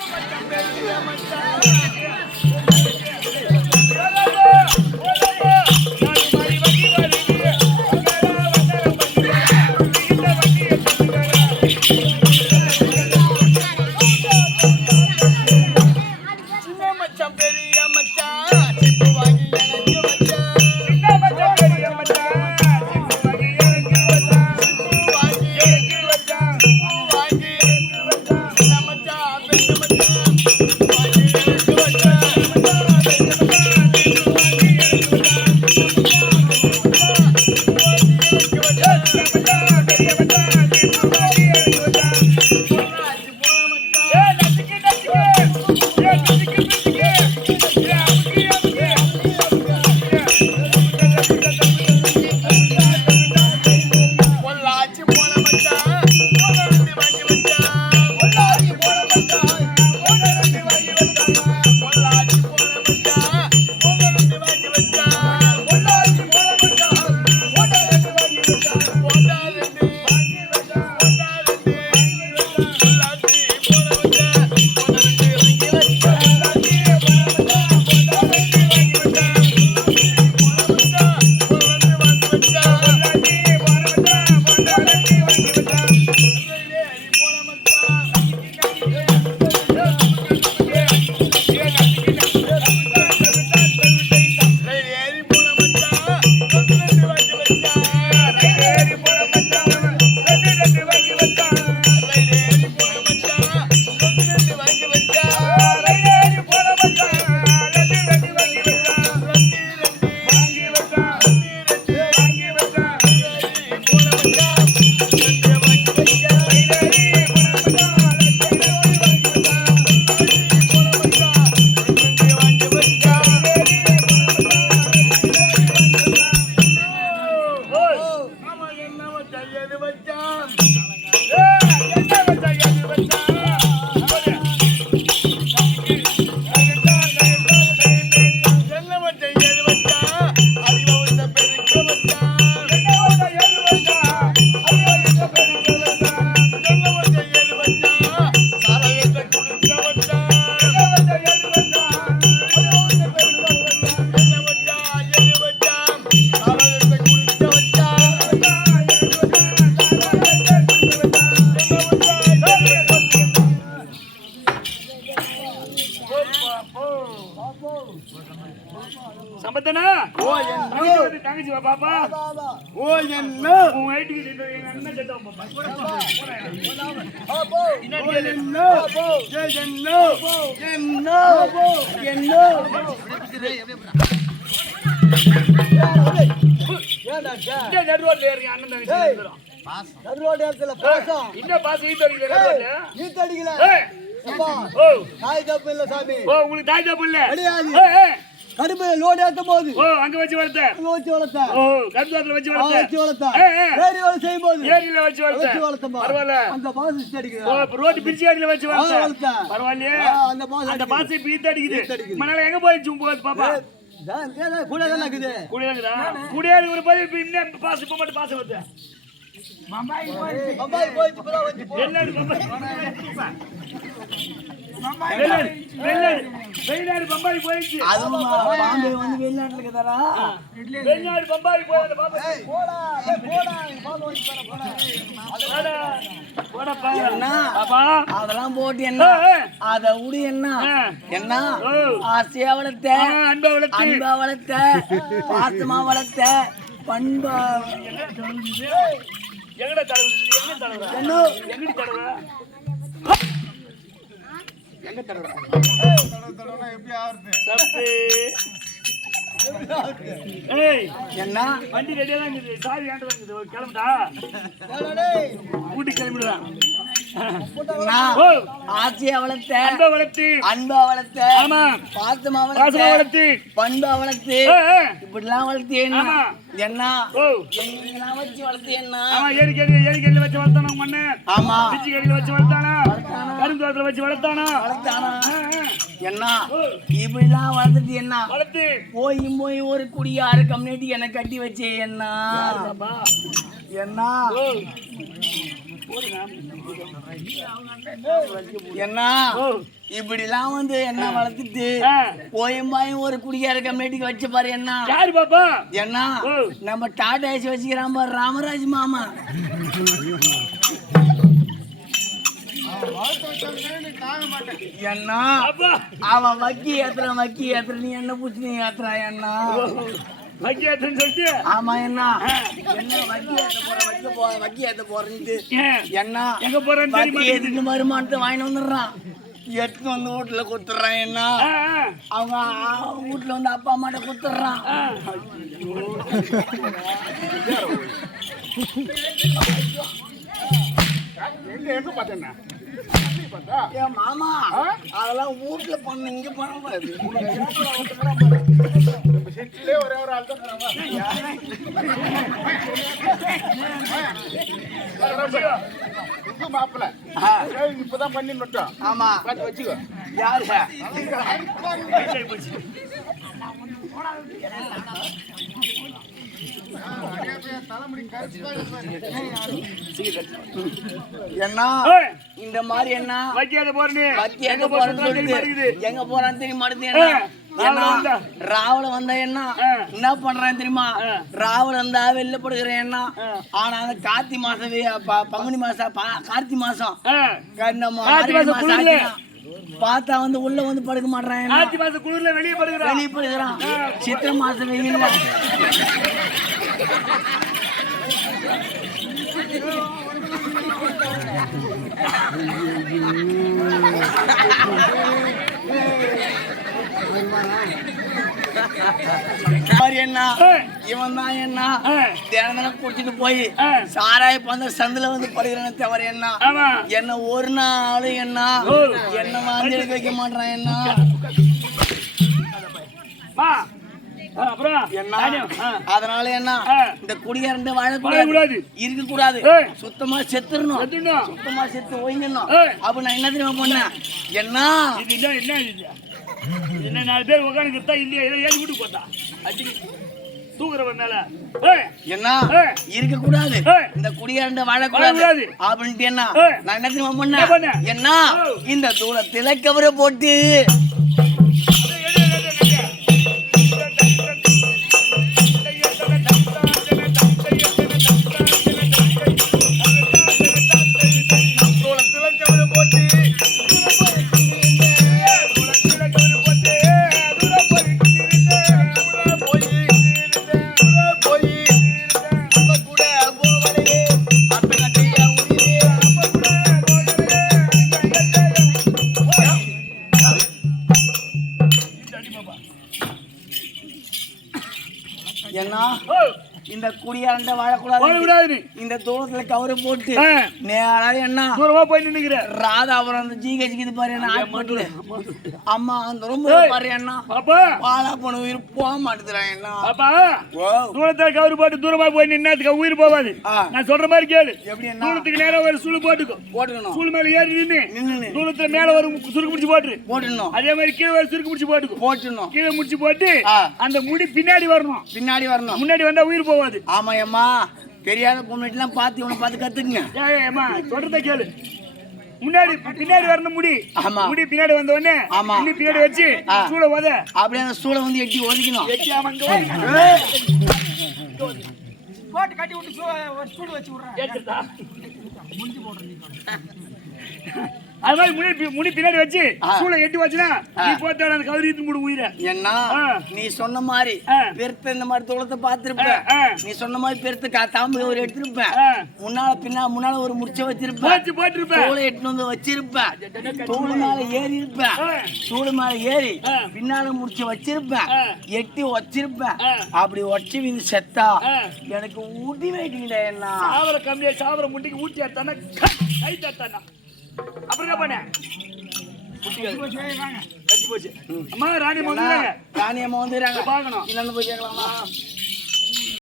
சின்ன என்ன. நடுரோடு இடத்துல பாசம் என்ன பாசம் ஈத்து அடிக்கல நடுரோட்ல? நீ அடிக்கல ஏய், அப்பா ஓ தாய் தப்பு இல்ல சாமி உங்களுக்கு தாய் தப்பு இல்ல கடுப்பு லோடு ஏத்தும் போது ஓ அங்க வச்சு வளர்த்த. அங்க வச்சு வளர்த்தேன் ஓ கருத்தாத்துல வச்சு அவன் வச்சு வளர்த்த. வளர்த்தேன். வேறு வேலை செய்யும் போது ஏரியில வச்சு வச்சு வளர்த்த பரவாயில்ல. அந்த பாசம் ஓ அடிக்குது இப்ப ரோட்டு பிரிச்சு ஏரியில வச்சு வளர்த்த. வளர்த்தேன். பரவாயில்லையே. அந்த பாசம் அந்த. பாசம் இப்ப ஈத்து அடிக்குது. மணால எங்க போயிடுச்சு உன் போகுது பாப்பா? தான் ஏதோ கூட தானே இருக்குது? குடியாதுடா குடியாது ஒரு பதில் இன்னும் பாசம் இப்ப மட்டும் பாசம் வருது. வந்து வெளிநாடு பம்பாய் வெளிநாடு பம்பாய் போயிடுச்சு அதுவும் பாம்பே வந்து வெளிநாட்டுல வெளிநாடு பம்பாய் போய் அதெல்லாம் போட்டு என்ன அத உடி என்ன என்ன ஆசையா வளர்த்த அன்பா வளர்த்த பாசமா வளர்த்த பண்பா எங்கடா தடவை எங்க தடவை என்ன எங்கடி தடவை சப்பு என்ன? வண்டி ரெடியா தான் இருக்குது. சாவி ஏன்டா தான் இருக்குது. கிளம்புடா. டேய், கூட்டி ஓ ஆசையா வளர்த்த அன்பை வளர்த்து. அன்பா வளர்த்த ஆமா. பாசமா வளர்த்த வளர்த்து பண்பா வளர்த்து. இப்படிலாம் வளர்த்து என்ன. என்ன? வச்சு வளர்த்து என்ன? ஆமா ஏரிக்கேரி ஏரிக்கேரியில வச்சு வளர்த்தானா உங்க அண்ணன்? ஆமா. பிச்சி கறியில வச்சு வளர்த்தானா? கருந்தோட்டத்துல வச்சு வளர்த்தானா? வளர்த்தானா. என்ன? இப்படிலாம் வளர்த்துட்டு என்ன? வளர்த்து. போய் போய் ஒரு குடியாரு கம்யூனிட்டி என்ன கட்டி வச்சே என்ன? என்ன? என்ன? இப்படிலாம் வந்து என்ன வளர்த்துட்டு ஆ. போயும் பாயும் ஒரு குடியார கம்யூனிட்டிக்கு வச்சு பாரு என்ன? யாரு பாப்பா? என்ன. நம்ம டாடா ஏசி வச்சுக்கிறான் பாரு ராமராஜ் மாமா. என்ன? அவன் வக்கி ஏத்துற வக்கி ஏத்துற நீ என்ன பூச்சி நீ ஏத்துறா என்ன? மக்கியாத்துன்னு சொல்லிட்டு. ஆமா என்ன? என்ன வக்கி ஏத்த போற வக்கி போ வக்கி ஏத்த போறேன்ட்டு என்ன? எங்க போறேன்னு தெரியுமா? வருமானத்தை வாங்கிட்டு வந்துடுறான். எடுத்து வந்து வீட்டுல கொடுத்துட்றான் என்ன? அவங்க வீட்டுல வந்து அப்பா அம்மாட்ட கொடுத்துட்றான். எங்க எங்க பார்த்தேன்னா ஏன் மாமா அதெல்லாம் வீட்டுல பண்ண இங்க பண்ண. செட்டிலே ஒரே ஒரு ஆள் தான் மாப்பிள்ள இப்பதான் பண்ணி நட்டோம் ஆமா. பார்த்து வச்சுக்கோ. யாரு? என்ன? இந்த மாதிரி என்ன? போறேன்னு வக்கி எங்க போறேன்னு தெரிய மாட்டேங்குது ராவுல வந்தா. என்ன? என்ன பண்றேன் தெரியுமா. ராவுல வந்தா வெளில படுக்கிறேன் என்ன. ஆனா அந்த கார்த்தி மாசம் பங்குனி மாசம் கார்த்தி மாசம். கார்த்தி பார்த்தா வந்து உள்ள வந்து படுக்க மாட்டேறான் என்ன. ஆத்தி மாசம் குளிர்ல வெளியே படுகிறான் வெளிய படுக்கிறான் சித்திரை மாசம் வெயில்ல மாதிரி என்ன இவன் தான் என்ன தினம் குடிச்சிட்டு போய். சாராய பந்த சந்தில வந்து படுகிறேன்னு தவிர என்ன என்ன ஒரு நாள் என்ன. என்ன எடுக்க வைக்க மாட்டான் என்ன. அதனால என்ன. இந்த குடியாரண்டு வாழக்கூடாது. இருக்க கூடாது. சுத்தமா செத்துடணும். சுத்தமா செத்து ஒய்ங்கணும். அப்ப நான் என்ன தெரியுமா பண்ணேன் என்ன என்ன நாலு பேர் உட்காந்துக்கிட்டா இல்லையா ஏதோ ஏறி வீட்டுக்கு போட்டா அடி தூக்குறவன் மேல என்ன. இருக்க கூடாது. இந்த வாழக்கூடாது வாழக்கூடாது. அப்படின்ட்டு என்ன. நான் என்ன பண்ண? என்ன. இந்த தூளத்தில கவரை போட்டு என்ன இந்த குடியாண்ட வாழக்கூடாது. இந்த தூரத்துல கவரு போட்டு. நேரா என்ன? தூரமா போய் நின்னுக்கிற. ராதாபுரம் அந்த ஜிஹெச்க்கு இது பாரு என்ன அம்மா அந்த ரொம்ப. பாரு என்ன? பாலா போன உயிர் போக மாட்டேங்கிறான் என்ன? பாப்பா. ஓ தூரத்தை கவுரு போட்டு தூரமா போய் நின்னதுக்கு உயிர் போவாது ஆ. நான் சொல்ற மாதிரி கேளு. எப்படி தூரத்துக்கு நேரா ஒரு சுழு போட்டுக்கோ. போட்டுக்கணும். சுழு மேல ஏறி நின்னு. நின்னு தூரத்துல மேல ஒரு சுருக்கு முடிச்சு போட்டுரு. போட்டுடணும் அதே மாதிரி கீழே ஒரு சுருக்கு முடிச்சு போட்டுக்கோ. போட்டுடணும் கீழே முடிச்சு போட்டு. அந்த முடி பின்னாடி வரணும். பின்னாடி வரணும். முன்னாடி வந்தா உயிர் போவாது ஆமா அம்மா தெரியாத பொண்ணுலாம் பார்த்து இவனை பார்த்து கத்துக்குங்க அம்மா சொல்றத கேளு முன்னாடி பின்னாடி வரணும் முடி ஆமா. முடி பின்னாடி வந்த உடனே ஆமா. முடி பின்னாடி வச்சு. சூட உத அப்படியே அந்த சூளை வந்து எட்டி ஒதுக்கணும் எட்டி. போட்டு கட்டி விட்டு சூடு வச்சு விடுறேன்? அது மாதிரி முடி முடி பின்னாடி வச்சு. சூளை எட்டி வச்சுனா நீ போட்டு அந்த கவுரி இருந்து மூடு உயிரை என்ன. நீ சொன்ன மாதிரி. பெருத்த இந்த மாதிரி தோளத்தை பார்த்திருப்ப ஆ, ஆ. நீ சொன்ன மாதிரி பெருத்த கா- தாம்பு ஒரு எடுத்திருப்ப ஆ. முன்னால பின்னா முன்னால ஒரு முடிச்ச வச்சிருப்ப போச்சு போட்டிருப்ப தோலை எட்டுன்னு வந்து வச்சிருப்ப தோல் மேல ஏறி இருப்ப ஆ. தோல் மேல ஏறி. பின்னால முடிச்சு வச்சிருப்ப ஆ. எட்டி வச்சிருப்ப ஆ. அப்படி வச்சு வந்து செத்தா. எனக்கு ஊட்டி வைட்டீங்களா என்ன சாவர கம்மியா சாவர முட்டிக்கு ஊட்டி அத்தானா கை தத்தானா அப்புறம் என்ன பண்ண? கட்டி போச்சு. அம்மா ராணி முதல்ல ராணியம்மா வந்துடுறாங்க. பார்க்கணும். இன்னொன்னு போய் கேட்கலாமா?